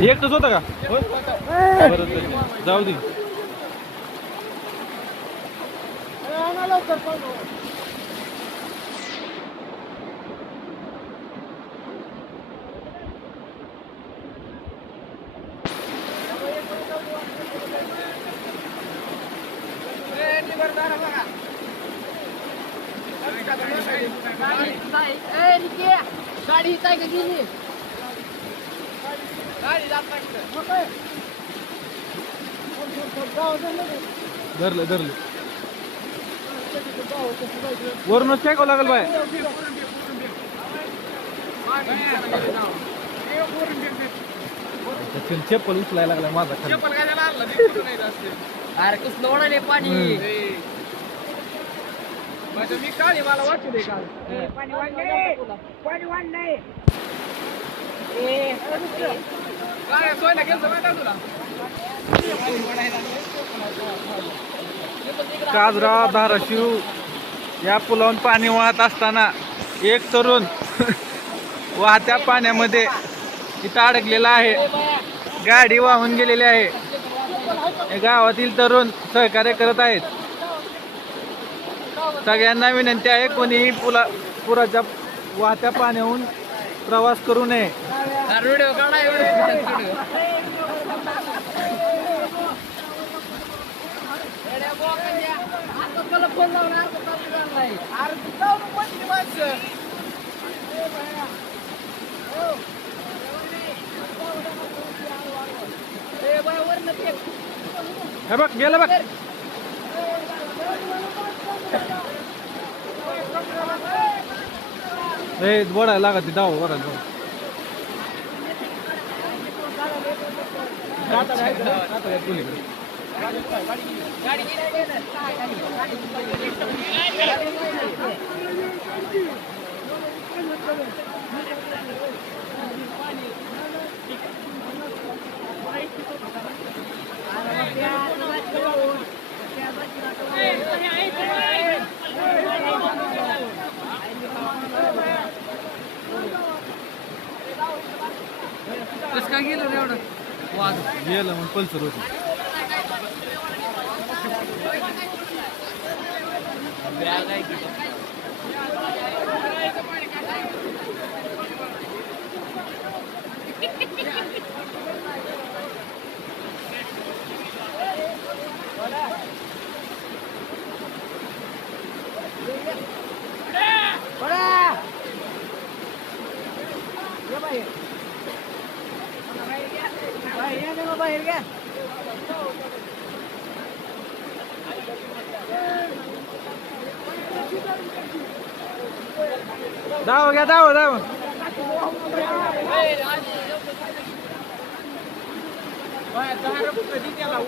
एकटंच होतं का? बरं जाऊ दे. गाडी काय गेली? धरलं धरलं. वरूनच टाकावं लागेल बाय चप्पल उचलायला लागला माझा अरे कसलं ओढाले पाणी? मी काळी मला वाटू दे काल पाणी वाढलंय. पाणी काजरा धाराशिव या पुलावून पाणी वाहत असताना एक तरुण वाहत्या पाण्यामध्ये तिथं अडकलेला आहे. गाडी वाहून गेलेली आहे. हे गावातील तरुण सहकार्य करत आहेत. सगळ्यांना विनंती आहे कोणीही पुला पुराच्या वाहत्या पाण्याहून प्रवास करू नये. व्हिडिओ काढाय जाऊ हे बघ गेलं बघ. हे बोडायला लागत दाव हो, बोडायला Let's go get it out of गेलं मग पल्सर होती. बाहेर घ्या दाव घ्या दाव दाव दहा रुपये कधी त्याला